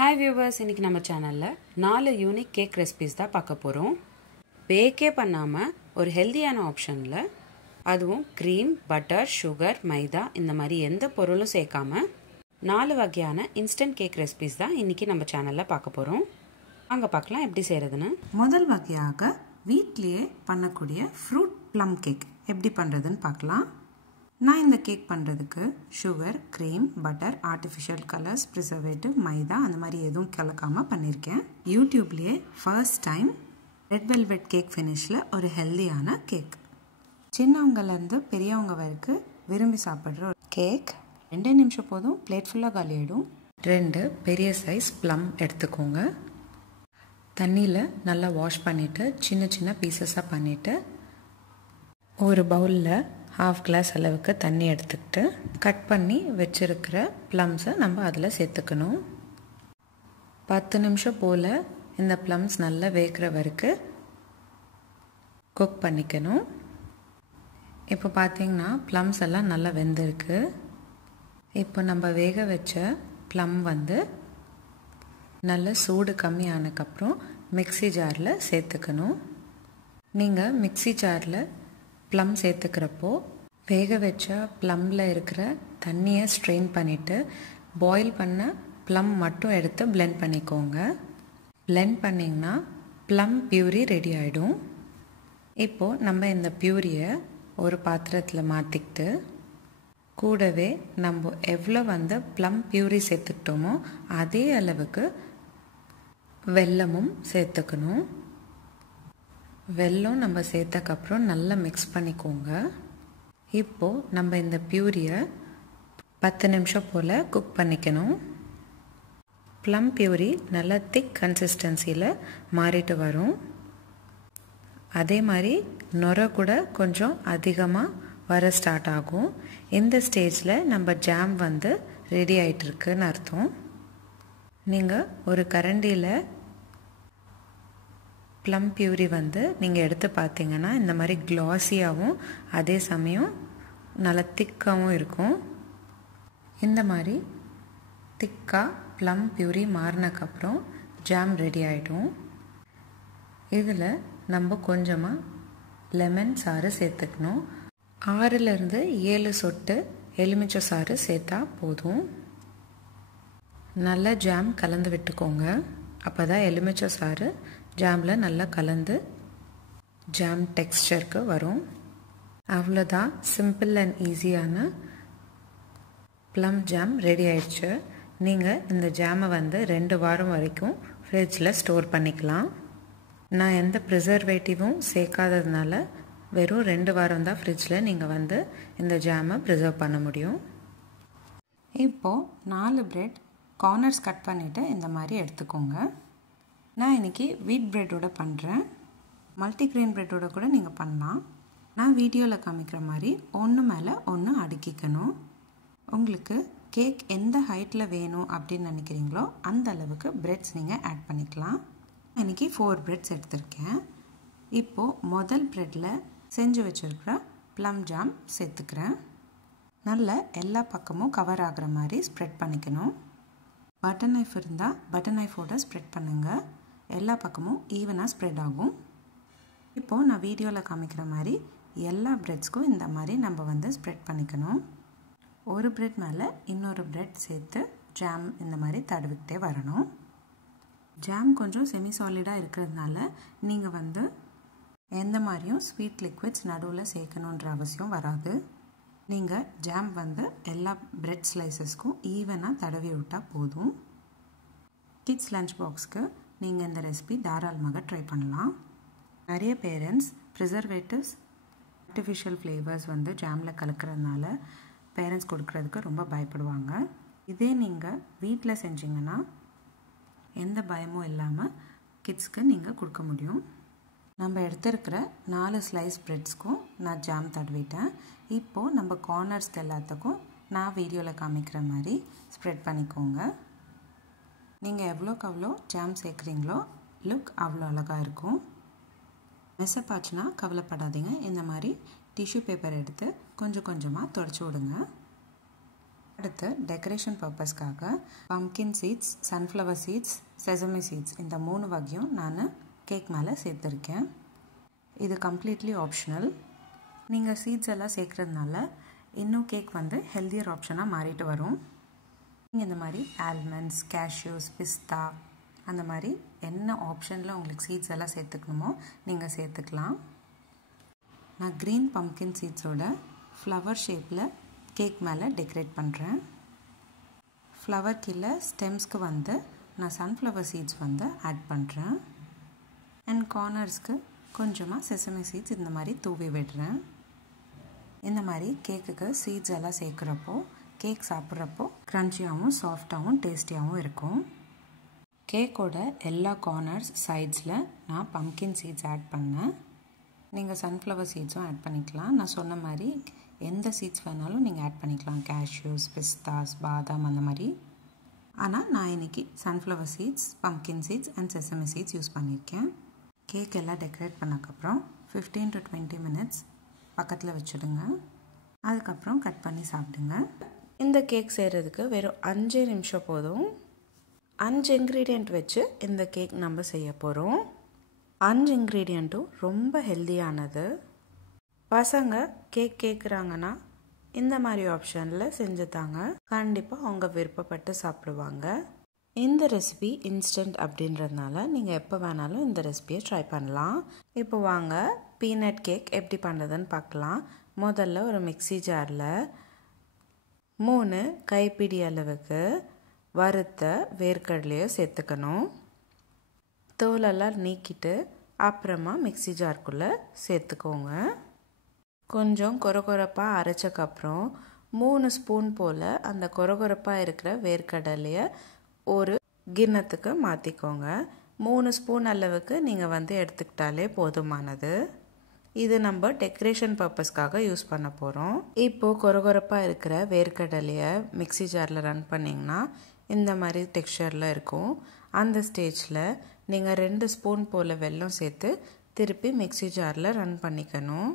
Hi viewers, இன்னைக்கு நம்ம சேனல்ல 4 யூனிக் கேக் ரெசிபீஸ் தான் பார்க்க போறோம். பேக்கே பண்ணாம ஒரு ஹெல்தியான ஆப்ஷன்ல அதுவும் cream, butter, sugar, மைதா இந்த மாதிரி எந்த பொருளும் சேர்க்காம 4 வகையான இன்ஸ்டன்ட் கேக் ரெசிபீஸ் தான் இன்னைக்கு நம்ம சேனல்ல பார்க்க போறோம். வாங்க பார்க்கலாம் எப்படி செய்யறதுன்னு. முதல் வகையாக வீட்லயே பண்ணக்கூடிய ஃப்ரூட் ப்ளம் கேக் எப்படி பண்றதுன்னு பார்க்கலாம். நான் இந்த கேக் பண்ணுறதுக்கு sugar, cream, butter, artificial colours, preservative, maida அந்த மாதிரி எதுவும் கலக்காமல் பண்ணியிருக்கேன். யூடியூப்லேயே first time red velvet cake ஃபினிஷில் ஒரு ஹெல்தியான கேக். சின்னவங்கலேருந்து பெரியவங்க வரைக்கும் விரும்பி சாப்பிட்ற ஒரு கேக். 2 நிமிஷம் போதும், பிளேட் ஃபுல்லாக காலியாயிடும். 2 பெரிய சைஸ் ப்ளம் எடுத்துக்கோங்க. தண்ணியில் நல்லா வாஷ் பண்ணிவிட்டு சின்ன சின்ன பீசஸாக பண்ணிவிட்டு ஒரு பவுலில் 1/2 கிளாஸ் அளவுக்கு தண்ணி எடுத்துக்கிட்டு கட் பண்ணி வச்சுருக்கிற ப்ளம்ஸை நம்ம அதில் சேர்த்துக்கணும். 10 நிமிஷம் போல் இந்த ப்ளம்ஸ் நல்லா வேகிற வரைக்கும் குக் பண்ணிக்கணும். இப்போ பார்த்திங்கன்னா ப்ளம்ஸ் எல்லாம் நல்லா வெந்திருக்கு. இப்போ நம்ம வேக வச்ச ப்ளம் நல்ல சூடு கம்மியானதுக்கப்புறம் மிக்ஸி ஜாரில் சேர்த்துக்கணும். நீங்கள் மிக்ஸி ஜாரில் ப்ளம் சேர்த்துக்கிறப்போ வேக வச்ச ப்ளம்மில் இருக்கிற தண்ணியை ஸ்ட்ரெயின் பண்ணிவிட்டு பாயில் பண்ண ப்ளம் மட்டும் எடுத்து பிளெண்ட் பண்ணிக்கோங்க. பிளெண்ட் பண்ணிங்கன்னா ப்ளம் பியூரி ரெடி ஆகிடும். இப்போது நம்ம இந்த பியூரியை ஒரு பாத்திரத்தில் மாற்றிக்கிட்டு கூடவே நம்ம எவ்வளோ ப்ளம் பியூரி சேர்த்துக்கிட்டோமோ அதே அளவுக்கு வெல்லமும் சேர்த்துக்கணும். வெல்லம் நம்ம சேர்த்தக்கப்புறம் நல்லா மிக்ஸ் பண்ணிக்கோங்க. இப்போது நம்ம இந்த பியூரியை 10 நிமிஷம் போல் குக் பண்ணிக்கணும். ப்ளம் பியூரி நல்லா திக் கன்சிஸ்டன்சியில் மாறிட்டு வரும். அதே மாதிரி நுரை கூட கொஞ்சம் அதிகமாக வர ஸ்டார்ட் ஆகும். இந்த ஸ்டேஜில் நம்ம ஜாம் ரெடி ஆகிட்டுருக்குன்னு அர்த்தம். நீங்கள் ஒரு கரண்டியில் ப்ளம் பியூரி நீங்கள் எடுத்து பார்த்தீங்கன்னா இந்த மாதிரி க்ளாஸியாகவும் அதே சமயம் நல்லா திக்காகவும் இருக்கும். இந்த மாதிரி திக்காக ப்ளம் பியூரி மாறினக்கப்புறம் ஜாம் ரெடி ஆகிடும். இதில் நம்ம கொஞ்சமாக லெமன் சாறு சேர்த்துக்கணும். 6லேருந்து 7 சொட்டு எலுமிச்சை சாறு சேர்த்தா போதும். நல்லா ஜாம் கலந்து விட்டுக்கோங்க. அப்போ தான் எலுமிச்சை சாறு ஜாமில் நல்லா கலந்து ஜாம் டெக்ஸ்சருக்கு வரும். அவ்வளோதான், சிம்பிள் அண்ட் ஈஸியான ப்ளம் ஜாம் ரெடி ஆயிடுச்சு. நீங்கள் இந்த ஜாமை 2 வாரம் வரைக்கும் ஃப்ரிட்ஜில் ஸ்டோர் பண்ணிக்கலாம். நான் எந்த ப்ரிசர்வேட்டிவும் சேர்க்காததுனால வெறும் 2 வாரம் தான் ஃப்ரிட்ஜில் நீங்கள் இந்த ஜாமை ப்ரிசர்வ் பண்ண முடியும். இப்போது 4 பிரெட் கார்னர்ஸ் கட் பண்ணிவிட்டு இந்த மாதிரி எடுத்துக்கோங்க. நான் இன்றைக்கி வீட் ப்ரெட்டோட பண்ணுறேன். மல்டிக்ரெயின் ப்ரெட்டோட கூட நீங்கள் பண்ணலாம். நான் வீடியோவில் காமிக்கிற மாதிரி ஒன்று மேலே ஒன்று அடுக்கிக்கணும். உங்களுக்கு கேக் எந்த ஹைட்டில் வேணும் அப்படின்னு நினைக்கிறீங்களோ அந்த அளவுக்கு பிரெட்ஸ் நீங்கள் ஆட் பண்ணிக்கலாம். இன்றைக்கி 4 பிரெட்ஸ் எடுத்திருக்கேன். இப்போது முதல் ப்ரெட்டில் செஞ்சு வச்சுருக்கிற ப்ளம் ஜாம் சேர்த்துக்கிறேன். நல்லா எல்லா பக்கமும் கவர் ஆகிற மாதிரி ஸ்ப்ரெட் பண்ணிக்கணும். பட்டர் நைஃப் இருந்தால் பட்டர் நைஃபோட ஸ்ப்ரெட் பண்ணுங்கள். எல்லா பக்கமும் ஈவனாக ஸ்ப்ரெட் ஆகும். இப்போது நான் வீடியோவில் காமிக்கிற மாதிரி எல்லா ப்ரெட்ஸ்க்கும் இந்த மாதிரி நம்ம ஸ்ப்ரெட் பண்ணிக்கணும். ஒரு ப்ரெட் மேலே இன்னொரு ப்ரெட் சேர்த்து ஜாம் இந்த மாதிரி தடவிக்கிட்டே வரணும். ஜாம் கொஞ்சம் செமி சாலிடாக இருக்கிறதுனால நீங்கள் எந்த மாதிரியும் ஸ்வீட் லிக்விட்ஸ் நடுவில் சேர்க்கணுன்ற அவசியம் வராது. நீங்கள் ஜாம் எல்லா ப்ரெட் ஸ்லைசஸ்க்கும் ஈவனாக தடவி விட்டால் போதும். கிட்ஸ் லஞ்ச் பாக்ஸ்க்கு நீங்கள் இந்த ரெசிபி தாராளமாக ட்ரை பண்ணலாம். நிறைய பேரண்ட்ஸ் ப்ரிசர்வேட்டிவ்ஸ், ஆர்டிஃபிஷியல் ஃப்ளேவர்ஸ் ஜாமில் கலக்கிறதுனால பேரண்ட்ஸ் கொடுக்கறதுக்கு ரொம்ப பயப்படுவாங்க. இதே நீங்கள் வீட்டில் செஞ்சிங்கன்னா எந்த பயமும் இல்லாமல் கிட்ஸ்க்கு நீங்கள் கொடுக்க முடியும். நம்ம எடுத்துருக்கிற 4 ஸ்லைஸ் ப்ரெட்ஸ்க்கும் நான் ஜாம் தடவிட்டேன். இப்போது நம்ம கார்னர்ஸ் எல்லாத்துக்கும் நான் வீடியோவில் காமிக்கிற மாதிரி ஸ்ப்ரெட் பண்ணிக்கோங்க. நீங்கள் எவ்வளோக்கு அவ்வளோ ஜாம் சேர்க்குறீங்களோ லுக் அவ்வளோ அழகாக இருக்கும். மெசப்பாச்சுன்னா கவலைப்படாதீங்க. இந்த மாதிரி டிஷ்யூ பேப்பர் எடுத்து கொஞ்சம் கொஞ்சமாக தொடச்சி விடுங்க. அடுத்து டெக்கரேஷன் பர்பஸ்க்காக pumpkin seeds, sunflower seeds, sesame seeds இந்த 3 வகையும் நான் கேக் மேலே சேர்த்துருக்கேன். இது கம்ப்ளீட்லி ஆப்ஷனல். நீங்கள் சீட்ஸ் எல்லாம் சேர்க்குறதுனால இன்னும் கேக் ஹெல்தியர் ஆப்ஷனாக மாறிட்டு வரும். நீங்கள் இந்த மாதிரி ஆல்மண்ட்ஸ், கேஷ்யூஸ், பிஸ்தா அந்த மாதிரி என்ன ஆப்ஷனில் உங்களுக்கு சீட்ஸ் எல்லாம் சேர்த்துக்கணுமோ நீங்கள் சேர்த்துக்கலாம். நான் க்ரீன் பம்கின் சீட்ஸோட ஃப்ளவர் ஷேப்பில் கேக் மேலே டெக்கரேட் பண்ணுறேன். ஃப்ளவர் கீழே ஸ்டெம்ஸ்க்கு நான் சன்ஃப்ளவர் சீட்ஸ் ஆட் பண்ணுறேன். அண்ட் கார்னர்ஸ்க்கு கொஞ்சமாக செசமி சீட்ஸ் இந்த மாதிரி தூவி விடுறேன். இந்த மாதிரி கேக்குக்கு சீட்ஸ் எல்லாம் சேர்க்குறப்போ கேக் சாப்பிட்றப்போ க்ரன்ச்சியாகவும் சாஃப்டாகவும் டேஸ்டியாகவும் இருக்கும். கேக்கோட எல்லா கார்னர்ஸ் சைட்ஸில் நான் பம்கின் சீட்ஸ் ஆட் பண்ணேன். நீங்கள் சன்ஃப்ளவர் சீட்ஸும் ஆட் பண்ணிக்கலாம். நான் சொன்ன மாதிரி எந்த சீட்ஸ் வேணாலும் நீங்கள் ஆட் பண்ணிக்கலாம். கேஷ்யூஸ், பிஸ்தாஸ், பாதாம் அந்த மாதிரி. ஆனால் நான் இன்றைக்கி sunflower seeds, pumpkin seeds and sesame seeds use பண்ணியிருக்கேன். கேக் எல்லாம் டெக்கரேட் பண்ணக்கப்புறம் 15 to 20 minutes பக்கத்தில் வச்சுடுங்க. அதுக்கப்புறம் கட் பண்ணி சாப்பிடுங்க. இந்த கேக் செய்கிறதுக்கு வெறும் 5 நிமிஷம் போதும். 5 இன்க்ரீடியண்ட் வச்சு இந்த கேக் நம்ம செய்ய போகிறோம். 5 இன்க்ரீடியண்ட்டும் ரொம்ப ஹெல்தியானது. பசங்க கேக் கேட்குறாங்கன்னா இந்த மாதிரி ஆப்ஷனில் செஞ்சு தாங்க. கண்டிப்பாக அவங்க விருப்பப்பட்டு சாப்பிடுவாங்க. இந்த ரெசிபி இன்ஸ்டன்ட் அப்படின்றதுனால நீங்கள் எப்போ வேணாலும் இந்த ரெசிபியை ட்ரை பண்ணலாம். இப்போ வாங்க பீனட் கேக் எப்படி பண்ணுறதுன்னு பார்க்கலாம். முதல்ல ஒரு மிக்ஸி ஜாரில் 3 கைப்பிடி அளவுக்கு வறுத்த வேர்க்கடலையை சேர்த்துக்கணும். தோலெல்லாம் நீக்கிட்டு அப்புறமா மிக்ஸி ஜாருக்குள்ளே சேர்த்துக்கோங்க. கொஞ்சம் கொரகொரப்பாக அரைச்சக்கப்புறம் 3 ஸ்பூன் போல் அந்த கொரகொரப்பாக இருக்கிற வேர்க்கடலையை ஒரு கிண்ணத்துக்கு மாற்றிக்கோங்க. 3 ஸ்பூன் அளவுக்கு நீங்கள் எடுத்துக்கிட்டாலே போதுமானது. இது நம்ம டெக்கரேஷன் பர்பஸ்க்காக யூஸ் பண்ண போகிறோம். இப்போது கொரகொரப்பாக இருக்கிற வேர்க்கடலையை மிக்ஸி ஜாரில் ரன் பண்ணிங்கன்னா இந்த மாதிரி டெக்ஸ்சரில் இருக்கும். அந்த ஸ்டேஜில் நீங்கள் 2 ஸ்பூன் போல் வெல்லம் சேர்த்து திருப்பி மிக்ஸி ஜாரில் ரன் பண்ணிக்கணும்.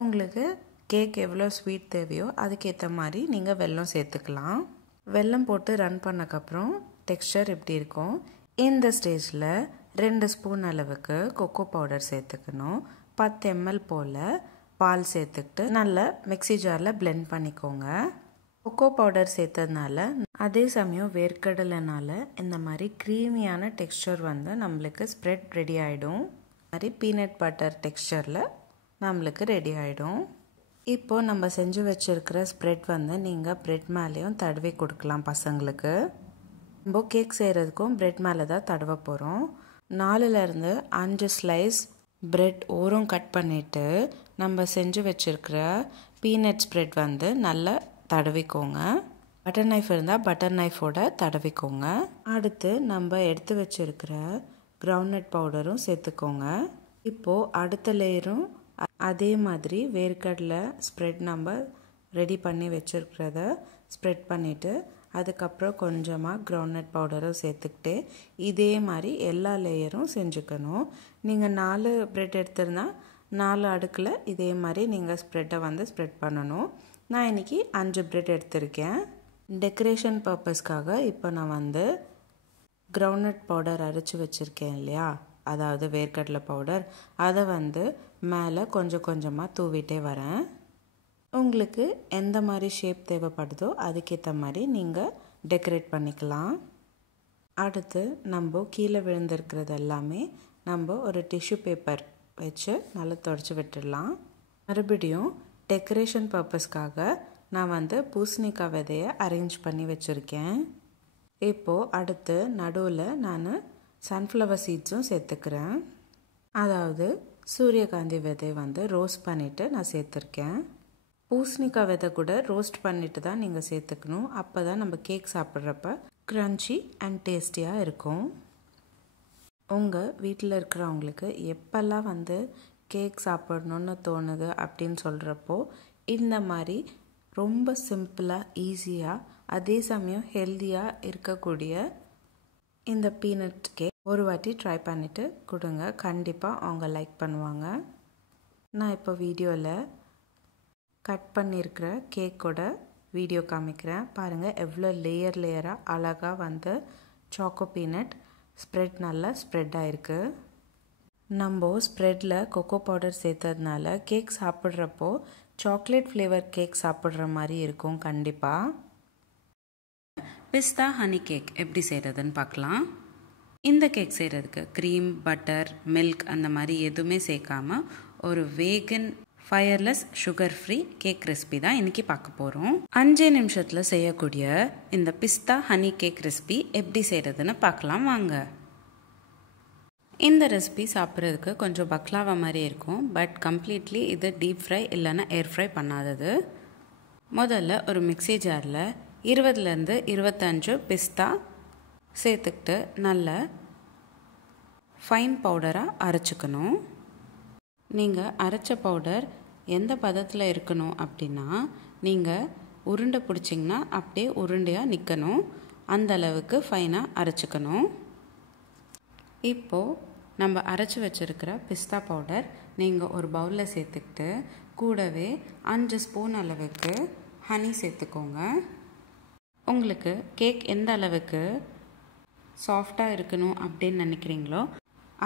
உங்களுக்கு கேக் எவ்வளோ ஸ்வீட் தேவையோ அதுக்கேற்ற மாதிரி நீங்கள் வெல்லம் சேர்த்துக்கலாம். வெல்லம் போட்டு ரன் பண்ணக்கப்புறம் டெக்ஸ்சர் இப்படி இருக்கும். இந்த ஸ்டேஜில் 2 ஸ்பூன் அளவுக்கு கொக்கோ பவுடர் சேர்த்துக்கணும். 10 ml போல் பால் சேர்த்துக்கிட்டு நல்லா மிக்ஸி ஜாரில் பிளெண்ட் பண்ணிக்கோங்க. கொக்கோ பவுடர் சேர்த்ததுனால அதே சமயம் வேர்க்கடலைனால இந்த மாதிரி க்ரீமியான டெக்ஸ்சர் நம்மளுக்கு ஸ்ப்ரெட் ரெடி ஆகிடும். மாதிரி பீனட் பட்டர் டெக்ஸ்சரில் நம்மளுக்கு ரெடி ஆகிடும். இப்போது நம்ம செஞ்சு வச்சுருக்கிற ஸ்ப்ரெட் நீங்கள் ப்ரெட் மேலேயும் தடவி கொடுக்கலாம் பசங்களுக்கு. நம்ம கேக் செய்கிறதுக்கும் ப்ரெட் மேலே தான் தடவ போகிறோம். 4லேருந்து 5 ஸ்லைஸ் ப்ரெட் ஓரம் கட் பண்ணிவிட்டு நம்ம செஞ்சு வச்சுருக்கிற பீனட் ஸ்ப்ரெட் நல்லா தடவிக்கோங்க. பட்டர் நைஃப் இருந்தால் பட்டர் நைஃபோட தடவிக்கோங்க. அடுத்து நம்ம எடுத்து வச்சுருக்கிற கிரவுண்ட்நட் பவுடரும் சேர்த்துக்கோங்க. இப்போது அடுத்த லேயரும் அதே மாதிரி வேர்க்கடலை ஸ்ப்ரெட் நம்ம ரெடி பண்ணி வச்சுருக்கிறத ஸ்ப்ரெட் பண்ணிவிட்டு அதுக்கப்புறம் கொஞ்சமாக கிரவுண்ட்நட் பவுடரும் சேர்த்துக்கிட்டு இதே மாதிரி எல்லா லேயரும் செஞ்சுக்கணும். நீங்கள் 4 ப்ரெட் எடுத்திருந்தால் 4 அடுக்கில் இதே மாதிரி நீங்கள் ஸ்ப்ரெட்டை ஸ்ப்ரெட் பண்ணணும். நான் இன்றைக்கி 5 ப்ரெட் எடுத்திருக்கேன். டெக்கரேஷன் பர்பஸ்க்காக இப்போ நான் கிரவுண்ட்நட் பவுடர் அரைச்சி வச்சுருக்கேன் இல்லையா, அதாவது வேர்க்கடலை பவுடர், அதை மேலே கொஞ்சம் கொஞ்சமாக தூவிட்டே வரேன். உங்களுக்கு எந்த மாதிரி ஷேப் தேவைப்படுதோ அதுக்கேற்ற மாதிரி நீங்கள் டெக்கரேட் பண்ணிக்கலாம். அடுத்து நம்ம கீழே விழுந்திருக்கிறது எல்லாமே நம்ம ஒரு டிஷ்யூ பேப்பர் வச்சு நல்லா தொடச்சி விட்டுடலாம். மறுபடியும் டெக்கரேஷன் பர்பஸ்க்காக நான் பூசணிக்காய் விதையை அரேஞ்ச் பண்ணி வச்சுருக்கேன். இப்போது அடுத்து நடுவில் நான் சன்ஃப்ளவர் சீட்ஸும் சேர்த்துக்கிறேன். அதாவது சூரியகாந்தி விதை ரோஸ்ட் பண்ணிவிட்டு நான் சேர்த்துருக்கேன். பூசணிக்காய் விதை கூட ரோஸ்ட் பண்ணிவிட்டு தான் நீங்கள் சேர்த்துக்கணும். அப்போ தான் நம்ம கேக் சாப்பிட்றப்ப க்ரன்ச்சி அண்ட் டேஸ்டியாக இருக்கும். உங்கள் வீட்டில் இருக்கிறவங்களுக்கு எப்போல்லாம் கேக் சாப்பிடணுன்னு தோணுது அப்படின்னு சொல்கிறப்போ இந்த மாதிரி ரொம்ப சிம்பிளாக ஈஸியாக அதே சமயம் ஹெல்த்தியாக இருக்கக்கூடிய இந்த பீனட் கேக் ஒரு வாட்டி ட்ரை பண்ணிவிட்டு கொடுங்க. கண்டிப்பாக அவங்க லைக் பண்ணுவாங்க. நான் இப்போ வீடியோவில் கட் பண்ணியிருக்கிற கேக்கோட வீடியோ காமிக்கிறேன். பாருங்கள் எவ்வளோ லேயராக அழகாக வந்து சாக்கோ பீனட் ஸ்ப்ரெட் நல்லா ஸ்ப்ரெட் ஆகிருக்கு. நம்ம ஸ்ப்ரெட்டில் கொக்கோ பவுடர் சேர்த்ததுனால கேக் சாப்பிட்றப்போ சாக்லேட் ஃப்ளேவர் கேக் சாப்பிட்ற மாதிரி இருக்கும். கண்டிப்பாக பிஸ்தா ஹனி கேக் எப்படி செய்கிறதுன்னு பார்க்கலாம். இந்த கேக் செய்கிறதுக்கு க்ரீம், பட்டர், மில்க் அந்த மாதிரி எதுவுமே சேர்க்காம ஒரு vegan fireless sugar free cake recipe தான் இன்றைக்கி பார்க்க போகிறோம். 5 நிமிஷத்தில் செய்யக்கூடிய இந்த பிஸ்தா ஹனி கேக் ரெசிபி எப்படி செய்கிறதுன்னு பார்க்கலாம் வாங்க. இந்த ரெசிபி சாப்பிட்றதுக்கு கொஞ்சம் பக்லாவா மாதிரி இருக்கும். பட் கம்ப்ளீட்லி இது டீப் ஃப்ரை இல்லைன்னா ஏர் ஃப்ரை பண்ணாதது. முதல்ல ஒரு மிக்ஸி ஜாரில் 20லேருந்து 25 பிஸ்தா சேர்த்துக்கிட்டு நல்ல ஃபைன் பவுடராக அரைச்சிக்கணும். நீங்கள் அரைச்ச பவுடர் எந்த பதத்தில் இருக்கணும் அப்படின்னா, நீங்கள் உருண்டை பிடிச்சிங்கன்னா அப்படியே உருண்டையாக நிற்கணும். அந்த அளவுக்கு ஃபைனாக அரைச்சிக்கணும். இப்போது நம்ம அரைச்சி வச்சுருக்கிற பிஸ்தா பவுடர் நீங்கள் ஒரு பவுலில் சேர்த்துக்கிட்டு கூடவே 5 ஸ்பூன் அளவுக்கு ஹனி சேர்த்துக்கோங்க. உங்களுக்கு கேக் எந்த அளவுக்கு சாஃப்டாக இருக்கணும் அப்படின்னு நினைக்கிறீங்களோ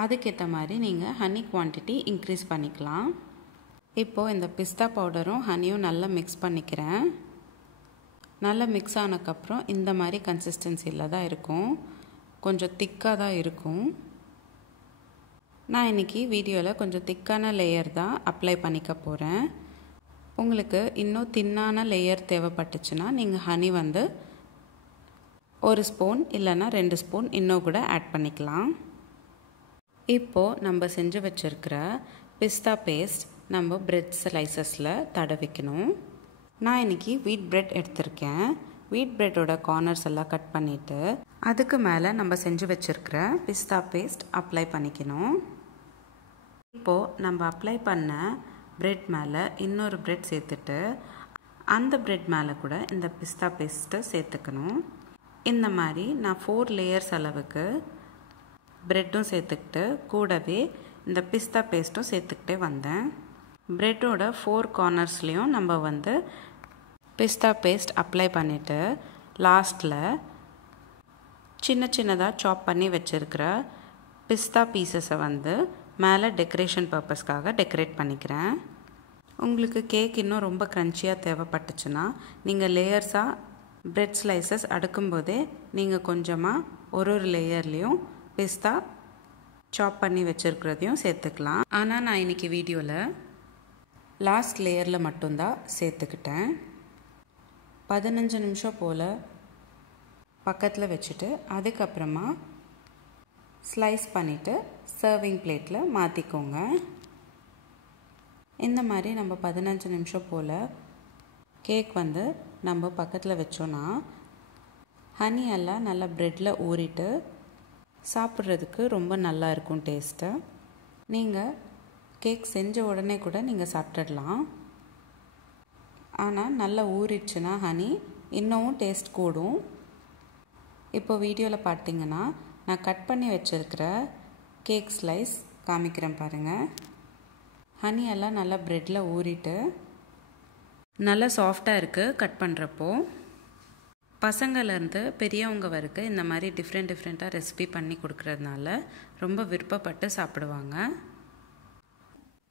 அதுக்கேற்ற மாதிரி நீங்கள் ஹனி குவான்டிட்டி இன்க்ரீஸ் பண்ணிக்கலாம். இப்போது இந்த பிஸ்தா பவுடரும் ஹனியும் நல்லா மிக்ஸ் பண்ணிக்கிறேன். நல்லா மிக்ஸ் ஆனதுக்கப்புறம் இந்த மாதிரி கன்சிஸ்டன்சியில் தான் இருக்கும். கொஞ்சம் திக்காக தான் இருக்கும். நான் இன்றைக்கி வீடியோவில் கொஞ்சம் திக்கான லேயர் தான் அப்ளை பண்ணிக்க போகிறேன். உங்களுக்கு இன்னும் தின்னான லேயர் தேவைப்பட்டுச்சுன்னா நீங்கள் ஹனி வந்து 1 ஸ்பூன் இல்லைன்னா 2 ஸ்பூன் இன்னும் கூட ஆட் பண்ணிக்கலாம். இப்போது நம்ம செஞ்சு வச்சுருக்கிற பிஸ்தா பேஸ்ட் நம்ம பிரெட் ஸ்லைசஸில் தடவிக்கணும். நான் இன்றைக்கி வீட் பிரெட் எடுத்திருக்கேன். வீட் பிரெட்டோட கார்னர்ஸ் எல்லாம் கட் பண்ணிவிட்டு அதுக்கு மேலே நம்ம செஞ்சு வச்சுருக்கிற பிஸ்தா பேஸ்ட் அப்ளை பண்ணிக்கணும். இப்போது நம்ம அப்ளை பண்ண பிரெட் மேலே இன்னொரு பிரெட் சேர்த்துட்டு அந்த பிரெட் மேலே கூட இந்த பிஸ்தா பேஸ்ட்டை சேர்த்துக்கணும். இந்த மாதிரி நான் 4 லேயர்ஸ் அளவுக்கு பிரெட்டும் சேர்த்துக்கிட்டு கூடவே இந்த பிஸ்தா பேஸ்ட்டும் சேர்த்துக்கிட்டே வந்தேன். பிரெட்டோட 4 கார்னர்ஸ்லேயும் நம்ம வந்து பிஸ்தா பேஸ்ட் அப்ளை பண்ணிவிட்டு லாஸ்ட்டில் சின்ன சின்னதாக சாப் பண்ணி வச்சுருக்கிற பிஸ்தா பீசஸை வந்து மேலே டெக்கரேஷன் பர்பஸ்க்காக டெக்கரேட் பண்ணிக்கிறேன். உங்களுக்கு கேக் இன்னும் ரொம்ப க்ரன்ச்சியாக தேவைப்பட்டுச்சுன்னா நீங்கள் லேயர்ஸாக பிரெட் ஸ்லைசஸ் அடுக்கும்போதே நீங்கள் கொஞ்சமாக ஒரு லேயர்லேயும் பிஸ்தா சாப் பண்ணி வச்சுருக்கிறதையும் சேர்த்துக்கலாம். ஆனால் நான் இன்றைக்கி வீடியோவில் லாஸ்ட் லேயரில் மட்டும்தான் சேர்த்துக்கிட்டேன். 15 நிமிஷம் போல் பக்கத்தில் வச்சுட்டு அதுக்கப்புறமா ஸ்லைஸ் பண்ணிவிட்டு சர்விங் பிளேட்டில் மாற்றிக்கோங்க. இந்த மாதிரி நம்ம 15 நிமிஷம் போல் கேக் வந்து நம்ம பக்கத்தில் வச்சோன்னா ஹனி எல்லாம் நல்லா ப்ரெட்டில் ஊறிட்டு சாப்பிட்றதுக்கு ரொம்ப நல்லா இருக்கும் டேஸ்ட்டு. நீங்கள் கேக் செஞ்ச உடனே கூட நீங்கள் சாப்பிட்டுடலாம். ஆனால் நல்லா ஊறிடுச்சுன்னா ஹனி இன்னமும் டேஸ்ட் கூடும். இப்போ வீடியோவில் பார்த்தீங்கன்னா நான் கட் பண்ணி வச்சுருக்கிற கேக் ஸ்லைஸ் காமிக்கிறேன் பாருங்கள். ஹனி எல்லாம் நல்லா ப்ரெட்டில் ஊறிட்டு நல்லா சாஃப்டாக இருக்குது. கட் பண்ணுறப்போ பசங்கள்லேருந்து பெரியவங்க வரைக்கும் இந்த மாதிரி டிஃப்ரெண்ட்டாக ரெசிபி பண்ணி கொடுக்குறதுனால ரொம்ப விருப்பப்பட்டு சாப்பிடுவாங்க.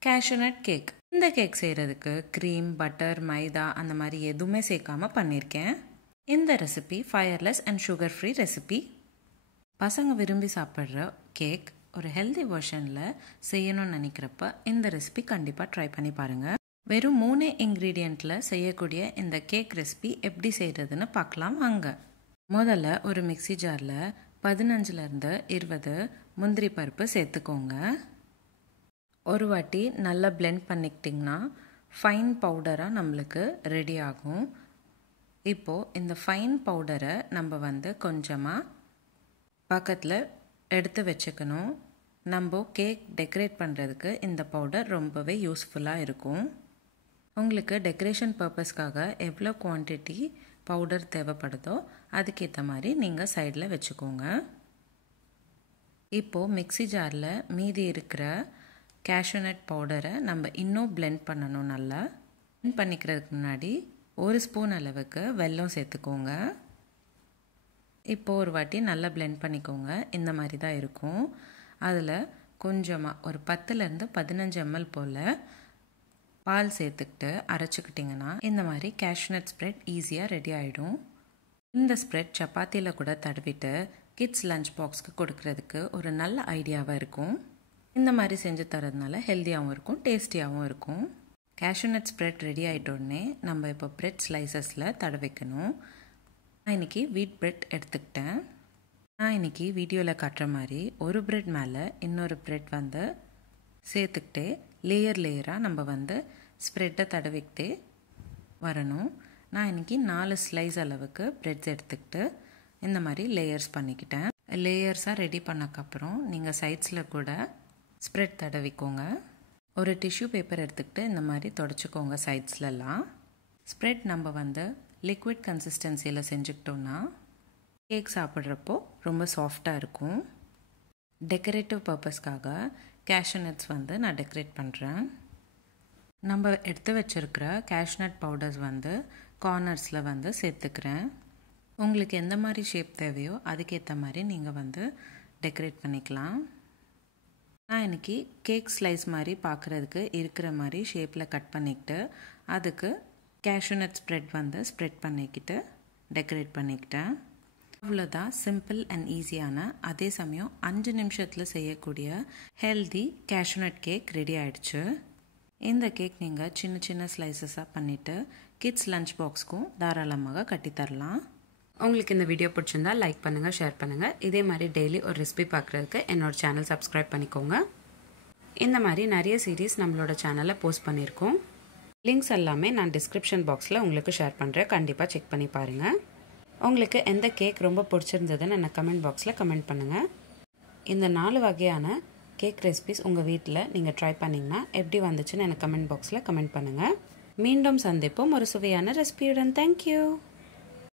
Cashew nut cake. இந்த கேக் செய்கிறதுக்கு க்ரீம், பட்டர், மைதா அந்த மாதிரி எதுவுமே சேர்க்காம பண்ணியிருக்கேன். இந்த recipe wireless and sugar free recipe. பசங்க விரும்பி சாப்பிட்ற கேக் ஒரு ஹெல்தி வெர்ஷனில் செய்யணும்னு நினைக்கிறப்ப இந்த ரெசிபி கண்டிப்பாக ட்ரை பண்ணி பாருங்கள். வெறும் 3 இன்க்ரீடியண்ட்டில் செய்யக்கூடிய இந்த கேக் ரெசிபி எப்படி செய்கிறதுன்னு பார்க்கலாம் வாங்க. முதல்ல ஒரு மிக்ஸி ஜாரில் 15லேருந்து 20 முந்திரி பருப்பு சேர்த்துக்கோங்க. ஒரு வாட்டி நல்லா பிளெண்ட் பண்ணிக்கிட்டிங்கன்னா ஃபைன் பவுடராக நம்மளுக்கு ரெடி ஆகும். இப்போது இந்த ஃபைன் பவுடரை நம்ம வந்து கொஞ்சமாக பக்கத்தில் எடுத்து வச்சுக்கணும். நம்ம கேக் டெக்கரேட் பண்ணுறதுக்கு இந்த பவுடர் ரொம்பவே யூஸ்ஃபுல்லாக இருக்கும். உங்களுக்கு டெக்கரேஷன் பர்பஸ்க்காக எவ்வளோ குவான்டிட்டி பவுடர் தேவைப்படுதோ அதுக்கேற்ற மாதிரி நீங்கள் சைடில் வச்சுக்கோங்க. இப்போது மிக்ஸி ஜாரில் மீதி இருக்கிற கேஷ்யூநட் பவுடரை நம்ம இன்னும் பிளெண்ட் பண்ணணும். நல்லா பிளெண்ட் பண்ணிக்கிறதுக்கு முன்னாடி 1 ஸ்பூன் அளவுக்கு வெல்லம் சேர்த்துக்கோங்க. இப்போது ஒரு வாட்டி நல்லா பிளெண்ட் பண்ணிக்கோங்க. இந்த மாதிரி தான் இருக்கும். அதில் கொஞ்சமாக ஒரு 10லேருந்து 15 ml போல் பால் சேர்த்துக்கிட்டு அரைச்சிக்கிட்டிங்கன்னா இந்த மாதிரி கேஷ்யூநட் ஸ்ப்ரெட் ஈஸியாக ரெடி ஆகிடும். இந்த ஸ்ப்ரெட் சப்பாத்தியில் கூட தடவிட்டு கிட்ஸ் லஞ்ச் பாக்ஸ்க்கு கொடுக்கறதுக்கு ஒரு நல்ல ஐடியாவாக இருக்கும். இந்த மாதிரி செஞ்சு தரதுனால ஹெல்த்தியாகவும் இருக்கும், டேஸ்டியாகவும் இருக்கும். கேஷ்யூநட் ஸ்ப்ரெட் ரெடி ஆகிட்டோடனே நம்ம இப்போ பிரெட் ஸ்லைசஸில் தடவிக்கணும். நான் இன்றைக்கி வீட் பிரெட் எடுத்துக்கிட்டேன். நான் இன்றைக்கி வீடியோவில் காட்டுற மாதிரி ஒரு பிரெட் மேலே இன்னொரு பிரெட் வந்து சேர்த்துக்கிட்டே லேயராக நம்ம ஸ்ப்ரெட்டை தடவிக்கிட்டே வரணும். நான் இன்றைக்கி 4 ஸ்லைஸ் அளவுக்கு பிரெட்ஸ் எடுத்துக்கிட்டு இந்த மாதிரி லேயர்ஸ் பண்ணிக்கிட்டேன். லேயர்ஸாக ரெடி பண்ணக்கப்புறம் நீங்கள் சைட்ஸில் கூட ஸ்ப்ரெட் தடவிக்கோங்க. ஒரு டிஷ்யூ பேப்பர் எடுத்துக்கிட்டு இந்த மாதிரி தொடச்சிக்கோங்க சைட்ஸ்லலாம். ஸ்ப்ரெட் நம்ம லிக்விட் கன்சிஸ்டன்சியில் செஞ்சுக்கிட்டோன்னா கேக் சாப்பிட்றப்போ ரொம்ப சாஃப்டாக இருக்கும். டெக்கரேட்டிவ் பர்பஸ்க்காக கேஷ்யூநட்ஸ் நான் டெக்கரேட் பண்ணுறேன். நம்ம எடுத்து வச்சுருக்கிற கேஷ்யூநட் பவுடர்ஸ் கார்னர்ஸில் சேர்த்துக்கிறேன். உங்களுக்கு எந்த மாதிரி ஷேப் தேவையோ அதுக்கேற்ற மாதிரி நீங்கள் டெக்கரேட் பண்ணிக்கலாம். நான் இன்றைக்கி கேக் ஸ்லைஸ் மாதிரி பார்க்குறதுக்கு இருக்கிற மாதிரி ஷேப்பில் கட் பண்ணிக்கிட்டு அதுக்கு கேஷ்யூநட் ஸ்ப்ரெட் ஸ்ப்ரெட் பண்ணிக்கிட்டு டெக்கரேட் பண்ணிக்கிட்டேன். அவ்வளோதான், சிம்பிள் அண்ட் ஈஸியான, அதே சமயம் 5 நிமிஷத்தில் செய்யக்கூடிய ஹெல்தி கேஷ்யூநட் கேக் ரெடி ஆகிடுச்சு. இந்த கேக் நீங்கள் சின்ன சின்ன ஸ்லைசஸாக பண்ணிவிட்டு கிட்ஸ் லஞ்ச் பாக்ஸ்க்கும் தாராளமாக கட்டித்தரலாம். உங்களுக்கு இந்த வீடியோ பிடிச்சிருந்தா லைக் பண்ணுங்கள், ஷேர் பண்ணுங்கள். இதே மாதிரி டெய்லி ஒரு ரெசிபி பார்க்குறதுக்கு என்னோடய சேனல் சப்ஸ்கிரைப் பண்ணிக்கோங்க. இந்த மாதிரி நிறைய சீரீஸ் நம்மளோட சேனலில் போஸ்ட் பண்ணியிருக்கோம். லிங்க்ஸ் எல்லாமே நான் டிஸ்கிரிப்ஷன் பாக்ஸில் உங்களுக்கு ஷேர் பண்ணுறேன். கண்டிப்பாக செக் பண்ணி பாருங்கள். உங்களுக்கு எந்த கேக் ரொம்ப பிடிச்சிருந்ததுன்னு எனக்கு கமெண்ட் பாக்ஸில் கமெண்ட் பண்ணுங்கள். இந்த 4 வகையான கேக் ரெசிபிஸ் உங்கள் வீட்டில் நீங்கள் ட்ரை பண்ணிங்கன்னா எப்படி வந்துச்சுன்னு எனக்கு கமெண்ட் பாக்ஸில் கமெண்ட் பண்ணுங்கள். மீண்டும் சந்திப்போம் ஒரு சுவையான ரெசிபியுடன். தேங்க்யூ.